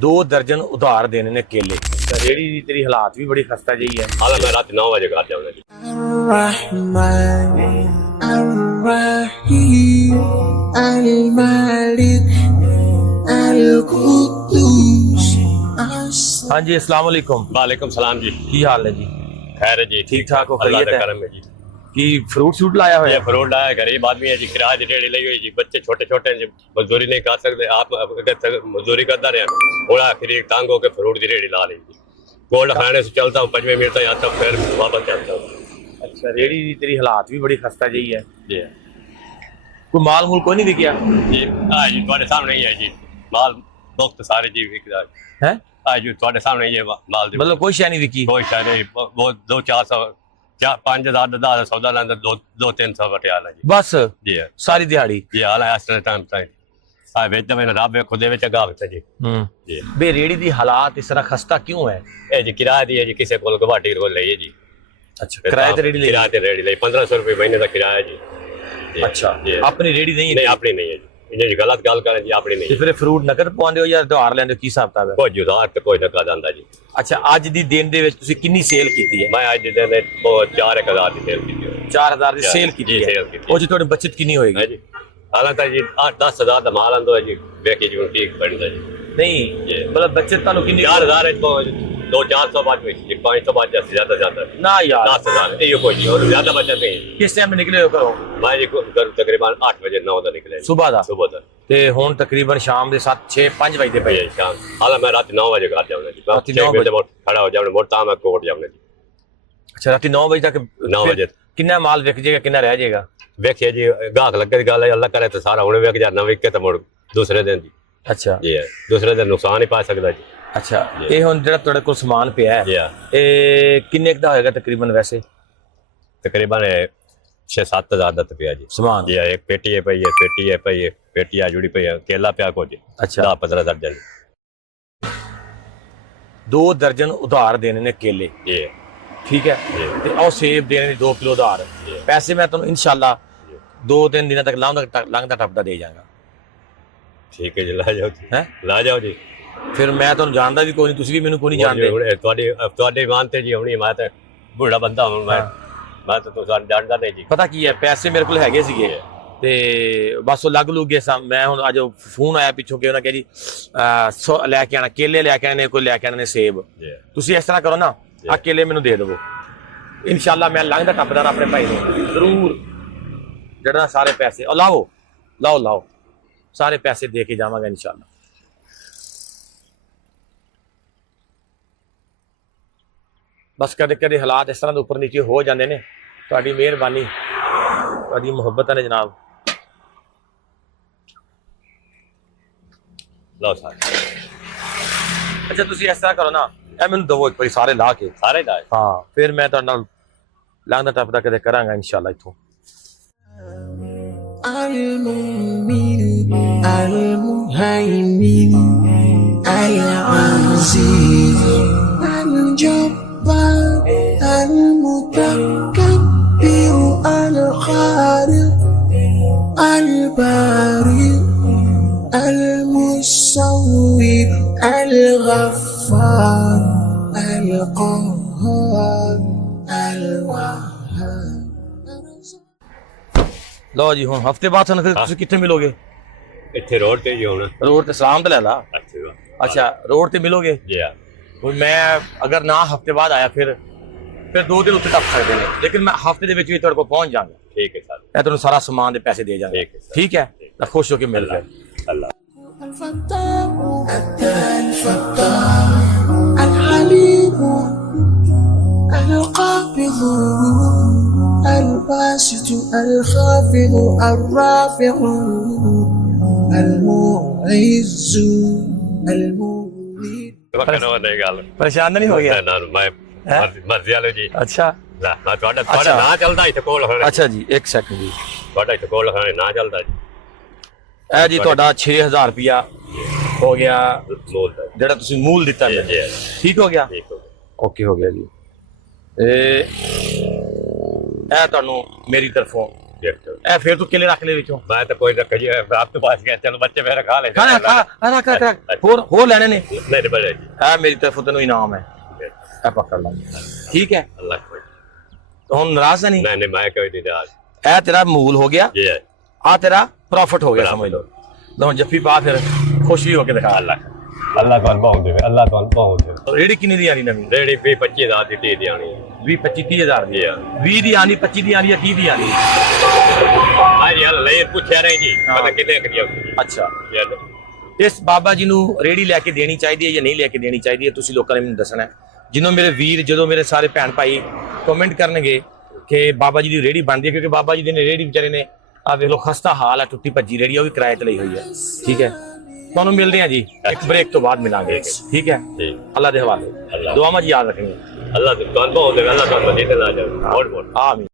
2 दर्जन उधार देने ने केले। रेड़ी दी तेरी हालात भी बड़ी खस्ता जी है। हाल मैं रात 9 बजे घर जाऊंगा जी। हाँ जी, अस्सलाम वालेकुम। वालेकुम सलाम जी। की हाल है जी? खैर है जी, ठीक ठाक हो? अल्लाह खैरियत का है? करम है जी। की फ्रूट शूट लाया हुआ ये है? फ्रूट आया, गरीब आदमी है जी, किराए की रेड़ी ली हुई जी। बच्चे छोटे छोटे हैं जी, मजदूरी नहीं कर सकते। आप अगर मजदूरी करता रहे और आखिर एक तंग होकर फ्रूट की रेड़ी ला ली जी। गोल्ड खाने से चलता हूँ, 5वें मिनट तक आता हूँ, फिर वापस चलता हूँ। अच्छा, रेड़ी दी तेरी हालात भी बड़ी खस्ता जी है। जी कोई माल मूल कोई नहीं बिकिया जी। हाँ जी, तुम्हारे सामने ही है जी माल। दोस्त सारे जी बिक रहा है। है? हाँ जी, तुम्हारे सामने ही है माल जी। मतलब कोई शय नहीं बिकी? कोई शायद नहीं, वो 200-400 5,000 10,000 सौदा लांदा, 200-300 पटियाला है जी। बस जी है सारी दिहाड़ी? जी। हाल है इस टाइम टाइम हाँ बेचता मैंने रब वे खुदे विच गा है जी। जी बे रेड़ी दी हालात इस तरह खस्ता क्यों है? ए जी किराया दी है जी, किसी को गुवाहाटी को लई है जी। अच्छा, किराए ते रेड़ी ले? किराए ते रेड़ी लई 1500 रुपए महीने का किराया जी। जी। अच्छा, जी। अपनी रेड़ी नहीं नहीं है? अपनी नहीं है जी। इन्हें जी गलत गल करें जी, अपनी नहीं ते है। फिर फ्रूट नकद पवांदे हो या उधार लेंदे हो, की हिसाब किताब है? कोई जुदार ते कोई नका जांदा जी। अच्छा, ਅੱਜ ਦੀ ਦਿਨ ਦੇ ਵਿੱਚ ਤੁਸੀਂ ਕਿੰਨੀ ਸੇਲ ਕੀਤੀ ਹੈ? मैं आज दे ने 4,000 की सेल की थी। 4000 ਦੀ ਸੇਲ जी, ਕੀਤੀ सेल ਹੈ। की थी। ਉਹ ਚ ਤੁਹਾਡੀ ਬਚਤ ਕਿੰਨੀ है ਹੋਏਗੀ? जी। हालांकि जी 8-10,000 का माल आंदो है जी। देखिए जी उनकी बनता जी। ਨਹੀਂ जी। ਮਤਲਬ बचत ਤੁਹਾਨੂੰ ਕਿੰਨੀ? 4,000 200-400 बात में 500 बात जैसे ज्यादा ज्यादा ਨਾ ਯਾਰ, 10,000 ये कोई नहीं, और ज्यादा बचत नहीं। ਕਿਸ ਟਾਈਮ ਨਿਕਲੇ ਹੋ ਘਰੋਂ? मैं जी घर तकरीबन 8 बजे 9 का निकले। ਸੁਬਾਹ ਦਾ? सुबह तक ਤੇ ਹੁਣ ਤਕਰੀਬਨ ਸ਼ਾਮ ਦੇ 7 6 5 ਵਜੇ ਪਏ। शाम। हालां मैं रात 9 बजे घर जाऊंगा जी। रात 9 6 बजे? बजे खड़ा हो जाऊंगा, मोटा मैं कोर्ट जाऊंगा जी। ਅੱਛਾ, ਰਾਤੀ 9 ਵਜੇ ਤੱਕ 9 ਫਿਰ बजे ਕਿੰਨਾ ਮਾਲ ਵਿਕ ਜਾਏਗਾ, ਕਿੰਨਾ ਰਹਿ ਜਾਏਗਾ? देखिए जी गाहक लगे की गल है, अल्लाह करे तो सारा हुणे विक जाए, ना विके तो मुड़ दूसरे दिन जी। ਅੱਛਾ जी है, दूसरे दिन नुकसान ही पा सकदा जी। ਅੱਛਾ, ਇਹ ਹੁਣ ਜਿਹੜਾ ਤੁਹਾਡੇ ਕੋਲ ਸਮਾਨ ਪਿਆ जी ਹੈ है ਇਹ ਕਿੰਨੇ ਕੁ ਦਾ ਹੋਏਗਾ ਤਕਰੀਬਨ ਵੈਸੇ तकरीबन 6-7 हज़ार का पिया जी। ਸਮਾਨ? जी है, एक पेटी है पई है, पेटी है पई है, पेटी आ जुड़ी पई है, केला पिया कुछ अच्छा। 10-15 दर्जन। 2 ਦਰਜਨ ਉਧਾਰ ਦੇਣੇ ਨੇ ਕੇਲੇ, जी है ਠੀਕ ਹੈ? जी। ਤੇ ਉਹ ਸੇਬ ਦੇਣੇ ਨੇ 2 ਕਿਲੋ ਉਧਾਰ। ਜੀ। ਪੈਸੇ ਮੈਂ ਤੁਹਾਨੂੰ ਇਨਸ਼ਾਅੱਲਾ 2-3 ਦਿਨਾਂ ਤੱਕ ਲੰਘਦਾ ਟੱਪਦਾ ਦੇ ਜਾਵਾਂਗਾ। ठीक है जी, ला जाओ जी। ਹੈ? ला जाओ जी। ਫਿਰ ਮੈਂ ਤੁਹਾਨੂੰ ਜਾਣਦਾ ਵੀ ਕੋਈ ਨਹੀਂ, ਤੁਸੀਂ ਵੀ ਮੈਨੂੰ ਕੋਈ ਨਹੀਂ ਜਾਣਦੇ। ਤੁਹਾਡੇ ਮਾਨਤੇ ਜੀ ਹੁਣੀ, ਮੈਂ ਤਾਂ ਬੁੱਢਾ ਬੰਦਾ ਹਾਂ। ਮੈਂ ਤਾਂ ਤੁਹਾਨੂੰ ਜਾਣਦਾ ਨਹੀਂ ਜੀ। ਪਤਾ ਕੀ ਹੈ, ਪੈਸੇ ਮੇਰੇ ਕੋਲ ਹੈਗੇ ਸੀਗੇ ਤੇ ਬਸ ਉਹ ਲੱਗ ਲੁੱਗ ਗਏ ਸਾਂ। ਮੈਂ ਹੁਣ ਅੱਜ ਫੋਨ ਆਇਆ ਪਿੱਛੋਂ ਕਿ ਉਹਨਾਂ ਕਿਹਾ ਜੀ ਲੈ ਕੇ ਆਣਾ ਕੇਲੇ, ਲੈ ਕੇ ਆਣੇ, ਕੋਈ ਲੈ ਕੇ ਆਣੇ ਨੇ ਸੇਬ। ਤੁਸੀਂ ਇਸ ਤਰ੍ਹਾਂ ਕਰੋ ਨਾ, ਆ ਕੇਲੇ ਮੈਨੂੰ ਦੇ ਦੇਵੋ, ਇਨਸ਼ਾਅੱਲਾ ਮੈਂ ਲੰਘਦਾ ਟੱਪਦਾ ਆਪਣੇ ਭਾਈ ਨੂੰ ਜ਼ਰੂਰ ਜਿਹੜਾ ਸਾਰੇ ਪੈਸੇ ਉਹ ਲਾਓ ਸਾਰੇ ਪੈਸੇ ਦੇ ਕੇ ਜਾਵਾਂਗਾ ਇਨਸ਼ਾਅੱਲਾ। ਬਸ ਕਦੇ ਕਦੇ ਹਾਲਾਤ ਇਸ ਤਰ੍ਹਾਂ ਦੇ ਉੱਪਰ ਨੀਚੇ ਹੋ ਜਾਂਦੇ ਨੇ। ਤੁਹਾਡੀ ਮਿਹਰਬਾਨੀ, ਤੁਹਾਡੀ ਮੁਹੱਬਤਾਂ ਨੇ ਜਨਾਬ। ਲਓ ਸਾਰੇ ਅੱਛਾ, ਤੁਸੀਂ ਇਸ ਤਰ੍ਹਾਂ ਕਰੋ ਨਾ, ਇਹ ਮੈਨੂੰ ਦਵੋ ਇੱਕ ਵਾਰੀ ਸਾਰੇ ਲਾ ਕੇ। ਸਾਰੇ ਦਾ ਹਾਂ, ਫਿਰ ਮੈਂ ਤੁਹਾਡੇ ਨਾਲ ਲੰਘਦਾ ਟੱਪਦਾ ਕਦੇ ਕਰਾਂਗਾ ਇਨਸ਼ਾਅੱਲਾ ਇੱਥੋਂ। المهيمن العزيز الجبار المتكبر الخالق البارئ المصور الغفار القهار الوهاب। ਲਓ ਜੀ, ਹੁਣ ਹਫਤੇ ਬਾਅਦ ਤੁਹਾਨੂੰ ਫਿਰ ਤੁਸੀਂ ਕਿੱਥੇ ਮਿਲੋਗੇ? ਇੱਥੇ ਰੋਡ ਤੇ ਜੀ ਹੁਣ। ਰੋਡ ਤੇ ਸਲਾਮ ਤੇ ਲੈ ਲਾ। ਅੱਛਾ ਅੱਛਾ, ਰੋਡ ਤੇ ਮਿਲੋਗੇ? ਜੀ ਆ। ਹੁਣ ਮੈਂ ਅਗਰ ਨਾ ਹਫਤੇ ਬਾਅਦ ਆਇਆ ਫਿਰ 2 ਦਿਨ ਉੱਤੇ ਟੱਪ ਸਕਦੇ ਨੇ, ਲੇਕਿਨ ਮੈਂ ਹਫਤੇ ਦੇ ਵਿੱਚ ਵੀ ਤੁਹਾਡੇ ਕੋਲ ਪਹੁੰਚ ਜਾਵਾਂਗਾ। ਠੀਕ ਹੈ ਸਰ। ਮੈਂ ਤੁਹਾਨੂੰ ਸਾਰਾ ਸਮਾਨ ਦੇ ਪੈਸੇ ਦੇ ਜਾਵਾਂਗਾ। ਠੀਕ ਹੈ? ਤਾਂ ਖੁਸ਼ ਹੋ ਕੇ ਮਿਲ ਜਾਓ। ਅੱਲਾ الفتاح الحليم القابض الباسط الخافض الرافع المعز المبين। ਵਕਰੋ ਨਹੀਂ ਗੱਲ। ਪਰੇਸ਼ਾਨ ਨਹੀਂ ਹੋ ਗਿਆ? ਨਾ ਮੈਂ ਮਰਜ਼ੀ ਵਾਲੇ ਜੀ। ਅੱਛਾ ਨਾ ਤੁਹਾਡਾ ਨਾ ਚੱਲਦਾ ਇੱਥੇ ਕੋਲ ਹੋਣਾ। ਅੱਛਾ ਜੀ, 1 ਸੈਕਿੰਡ ਜੀ। ਤੁਹਾਡਾ ਇੱਥੇ ਕੋਲ ਹੋਣਾ ਨਾ ਚੱਲਦਾ ਜੀ। ਇਹ ਜੀ ਤੁਹਾਡਾ 6000 ਰੁਪਿਆ ਹੋ ਗਿਆ ਮੋਲ ਦਾ ਜਿਹੜਾ ਤੁਸੀਂ ਮੂਲ ਦਿੱਤਾ ਜੀ। ਮੈਨੂੰ। ਠੀਕ ਹੋ ਗਿਆ? ਠੀਕ ਹੋ ਗਿਆ। ਓਕੇ ਹੋ ਗਿਆ ਜੀ। ਇਹ ਤੁਹਾਨੂੰ ਮੇਰੀ ਤਰਫੋਂ ए फिर तू केले रख ले विचों मैं तो कोई रख जी आप तो पास गया चलो बच्चे मेरे खा ले खाना खा रख होर लेने ने नहीं बड़े जी ए मेरी तरफ तेनों इनाम है ए पकड़ ला ठीक है अल्लाह कोई तो हम नाराज नहीं नहीं मैं कोई नहीं आज ए तेरा मूल हो गया ये है आ तेरा प्रॉफिट हो गया समझ लो लो जफ्फी पा फिर खुश भी होके दिखा अल्लाह को बहुत दे अल्लाह को बहुत दे तो रेडी कितनी दी आनी नवी रेडी 25,000 दी 30 दी आनी 20 25 30,000 दी 20 दी आनी 25 दी आनी या 30 दी आनी आज यार ले पूछया रहे जी पता कितने करिया अच्छा यार ਇਸ ਬਾਬਾ ਜੀ ਨੂੰ ਰੇੜੀ ਲੈ ਕੇ ਦੇਣੀ ਚਾਹੀਦੀ ਹੈ ਜਾਂ ਨਹੀਂ ਲੈ ਕੇ ਦੇਣੀ ਚਾਹੀਦੀ ਹੈ ਤੁਸੀਂ ਲੋਕਾਂ ਨੇ ਮੈਨੂੰ ਦੱਸਣਾ ਹੈ ਜਿਹਨੂੰ ਮੇਰੇ ਵੀਰ ਜਦੋਂ ਮੇਰੇ ਸਾਰੇ ਭੈਣ ਭਾਈ ਕਮੈਂਟ ਕਰਨਗੇ ਕਿ ਬਾਬਾ ਜੀ ਦੀ ਰੇੜੀ ਬਣਦੀ ਹੈ ਕਿਉਂਕਿ ਬਾਬਾ ਜੀ ਦੀ ਰੇੜੀ ਵਿਚਾਰੇ ਨੇ ਆ ਵੇਖ ਲਓ ਖਸਤਾ ਹਾਲ ਹੈ ਟੁੱਟੀ ਭੱਜੀ ਰੇੜੀ ਉਹ ਵੀ ਕਿਰਾਏ ਤੇ ਲਈ ਹੋਈ ਹੈ ਠੀਕ ਹੈ ਤੁਹਾਨੂੰ ਮਿਲਦੇ ਹਾਂ ਜੀ ਇੱਕ ਬ੍ਰੇਕ ਤੋਂ ਬਾਅਦ ਮਿਲਾਂਗੇ ਠੀਕ ਹੈ ਅੱਲਾ ਦੇ ਹਵਾਲੇ ਦੁਆਵਾਂ ਜੀ ਯਾਦ ਰੱਖਣੀ अल्लाह तो बहुत दे अल्लाह तो मदीने ला जाओ बहुत बहुत ਆਮੀਨ